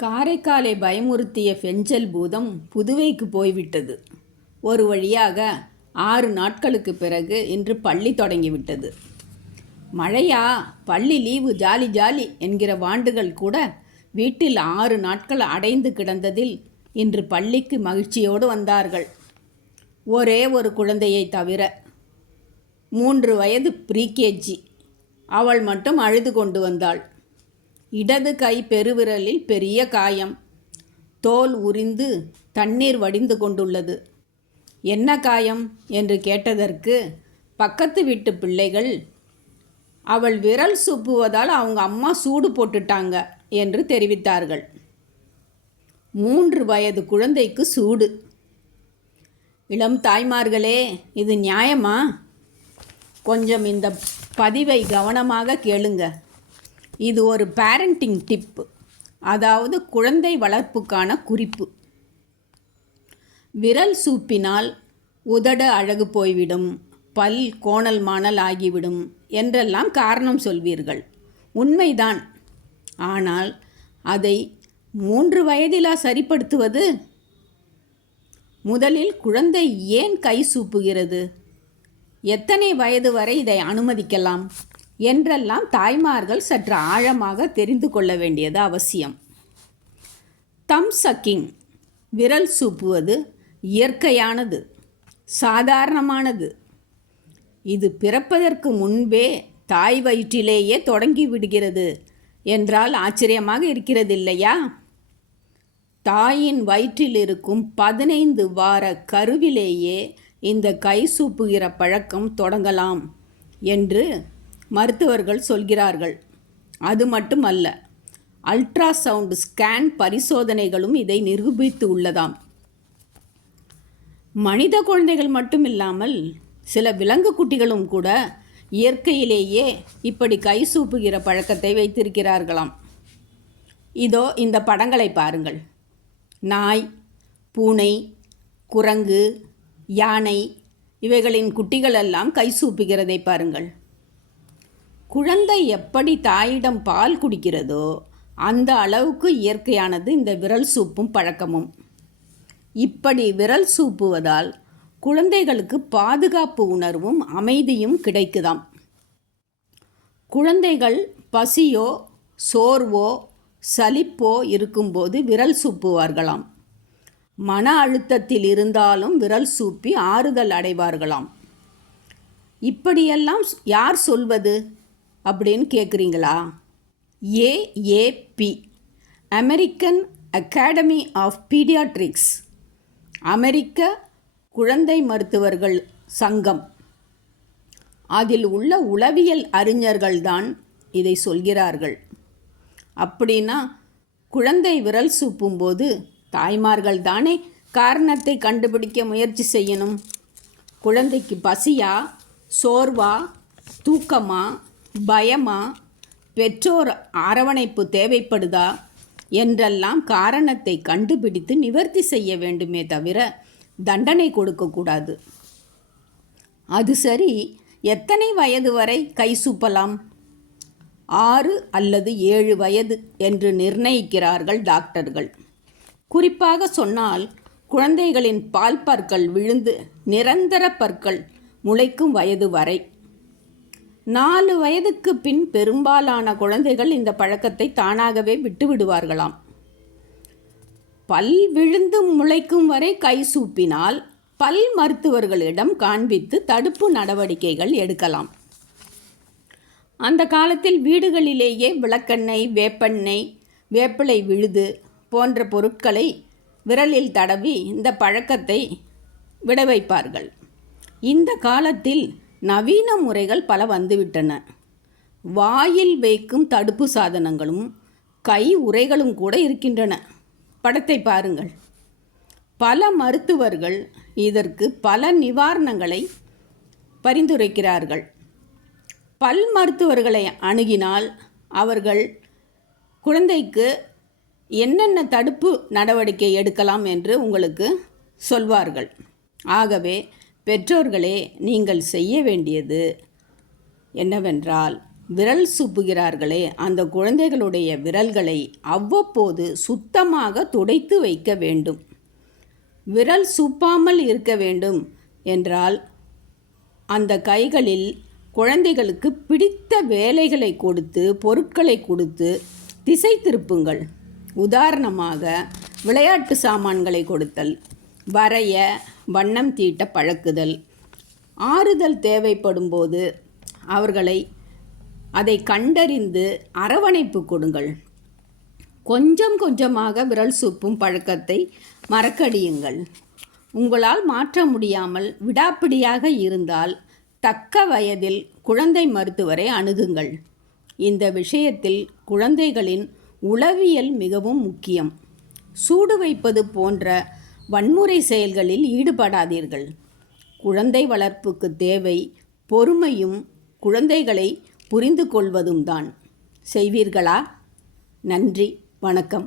காரைக்காலை பயமுறுத்திய பெஞ்சல் பூதம் புதுவைக்கு போய்விட்டது. ஒரு வழியாக 6 நாட்களுக்கு பிறகு இன்று பள்ளி தொடங்கிவிட்டது. மழையா, பள்ளி லீவு, ஜாலி ஜாலி என்கிற வாண்டுகள் கூட வீட்டில் 6 நாட்கள் அடைந்து கிடந்ததில் இன்று பள்ளிக்கு மகிழ்ச்சியோடு வந்தார்கள். ஒரே ஒரு குழந்தையை தவிர 3 வயது ப்ரீகேஜி. அவள் மட்டும் அழுது கொண்டு வந்தாள். இடது கை பெருவிரலில் பெரிய காயம். தோல் உரிந்து தண்ணீர் வடிந்து கொண்டுள்ளது. என்ன காயம் என்று கேட்டதற்கு பக்கத்து வீட்டு பிள்ளைகள் அவள் விரல் சூப்புவதால் அவங்க அம்மா சூடு போட்டுட்டாங்க என்று தெரிவித்தார்கள். 3 வயது குழந்தைக்கு சூடு. இளம் தாய்மார்களே, இது நியாயமா? கொஞ்சம் இந்த பதிவை கவனமாக கேளுங்க. இது ஒரு பேரண்டிங் டிப், அதாவது குழந்தை வளர்ப்புக்கான குறிப்பு. விரல் சூப்பினால் உதடு அழகு போய்விடும், பல் கோணல் மாணல் ஆகிவிடும் என்றெல்லாம் காரணம் சொல்வீர்கள். உண்மைதான். ஆனால் அதை 3 வயதிலா சரிப்படுத்துவது? முதலில் குழந்தை ஏன் கை சூப்புகிறது, எத்தனை வயது வரை இதை அனுமதிக்கலாம் என்றெல்லாம் தாய்மார்கள் சற்று ஆழமாக தெரிந்து கொள்ள வேண்டியது அவசியம். தம் சக்கிங், விரல் சூப்புவது இயற்கையானது, சாதாரணமானது. இது பிறப்பதற்கு முன்பே தாய் வயிற்றிலேயே தொடங்கி விடுகிறது என்றால் ஆச்சரியமாக இருக்கிறது இல்லையா? தாயின் வயிற்றில் இருக்கும் 15 வார கருவிலேயே இந்த கை சூப்புகிற பழக்கம் தொடங்கலாம் என்று மருத்துவர்கள் சொல்கிறார்கள். அது மட்டுமல்ல, அல்ட்ராசவுண்ட் ஸ்கேன் பரிசோதனைகளும் இதை நிரூபித்து உள்ளதாம். மனித குழந்தைகள் மட்டுமில்லாமல் சில விலங்கு குட்டிகளும் கூட இயற்கையிலேயே இப்படி கை சூப்புகிற பழக்கத்தை வைத்திருக்கிறார்களாம். இதோ இந்த படங்களை பாருங்கள். நாய், பூனை, குரங்கு, யானை இவைகளின் குட்டிகளெல்லாம் கை சூப்புகிறதை பாருங்கள். குழந்தை எப்படி தாயிடம் பால் குடிக்கிறதோ அந்த அளவுக்கு இயற்கையானது இந்த விரல் சூப்பும் பழக்கமும். இப்படி விரல் சூப்புவதால் குழந்தைகளுக்கு பாதுகாப்பு உணர்வும் அமைதியும் கிடைக்குதாம். குழந்தைகள் பசியோ சோர்வோ சலிப்போ இருக்கும்போது விரல் சூப்புவார்களாம். மன அழுத்தத்தில் இருந்தாலும் விரல் சூப்பி ஆறுதல் அடைவார்களாம். இப்படியெல்லாம் யார் சொல்வது அப்படின்னு கேட்குறீங்களா? AAP, American Academy of Pediatrics, அமெரிக்க குழந்தை மருத்துவர்கள் சங்கம். அதில் உள்ள உளவியல் அறிஞர்கள்தான் இதை சொல்கிறார்கள். அப்படின்னா குழந்தை விரல் சூப்பும்போது தாய்மார்கள் தானே காரணத்தை கண்டுபிடிக்க முயற்சி செய்யணும். குழந்தைக்கு பசியா, சோர்வா, தூக்கமா, பயமா, பெற்றோர் அரவணைப்பு தேவைப்படுதா என்றெல்லாம் காரணத்தை கண்டுபிடித்து நிவர்த்தி செய்ய வேண்டுமே தவிர தண்டனை கொடுக்கக்கூடாது. அது சரி, எத்தனை வயது வரை கை சூப்பலாம்? 6 அல்லது 7 வயது என்று நிர்ணயிக்கிறார்கள் டாக்டர்கள். குறிப்பாக சொன்னால் குழந்தைகளின் பால் பற்கள் விழுந்து நிரந்தர பற்கள் முளைக்கும் வயது வரை. 4 வயதுக்கு பின் பெரும்பாலான குழந்தைகள் இந்த பழக்கத்தை தானாகவே விட்டுவிடுவார்களாம். பல் விழுந்து முளைக்கும் வரை கை சூப்பினால் பல் மருத்துவர்களிடம் காண்பித்து தடுப்பு நடவடிக்கைகள் எடுக்கலாம். அந்த காலத்தில் வீடுகளிலேயே விளக்கெண்ணெய், வேப்பெண்ணெய், வேப்பிலை விழுது போன்ற பொருட்களை விரலில் தடவி இந்த பழக்கத்தை விட வைப்பார்கள். இந்த காலத்தில் நவீன முறைகள் பல வந்துவிட்டன. வாயில் வைக்கும் தடுப்பு சாதனங்களும் கை உறைகளும் கூட இருக்கின்றன. படத்தை பாருங்கள். பல மருத்துவர்கள் இதற்கு பல நிவாரணங்களை பரிந்துரைக்கிறார்கள். பல் மருத்துவர்களை அணுகினால் அவர்கள் குழந்தைக்கு என்னென்ன தடுப்பு நடவடிக்கை எடுக்கலாம் என்று உங்களுக்கு சொல்வார்கள். ஆகவே பெற்றோர்களே, நீங்கள் செய்ய வேண்டியது என்னவென்றால் விரல் சூப்புகிறார்களே அந்த குழந்தைகளுடைய விரல்களை அவ்வப்போது சுத்தமாக துடைத்து வைக்க வேண்டும். விரல் சூப்பாமல் இருக்க வேண்டும் என்றால் அந்த கைகளில் குழந்தைகளுக்கு பிடித்த வேலைகளை கொடுத்து பொருட்களை கொடுத்து திசை திருப்புங்கள். உதாரணமாக விளையாட்டு சாமான்களை கொடுத்தல், வரைய வண்ணம் தீட்ட பழக்குதல், ஆறுதல் தேவைப்படும் போது அவர்களை அதை கண்டறிந்து அரவணைப்பு கொடுங்கள். கொஞ்சம் கொஞ்சமாக விரல் சூப்பும் பழக்கத்தை மறக்கடியுங்கள். உங்களால் மாற்ற முடியாமல் விடாப்பிடியாக இருந்தால் தக்க வயதில் குழந்தை மருத்துவரை அணுகுங்கள். இந்த விஷயத்தில் குழந்தைகளின் உளவியல் மிகவும் முக்கியம். சூடு வைப்பது போன்ற வன்முறை செயல்களில் ஈடுபடாதீர்கள். குழந்தை வளர்ப்புக்கு தேவை பொறுமையும் குழந்தைகளை புரிந்து கொள்வதும் தான். செய்வீர்களா? நன்றி, வணக்கம்.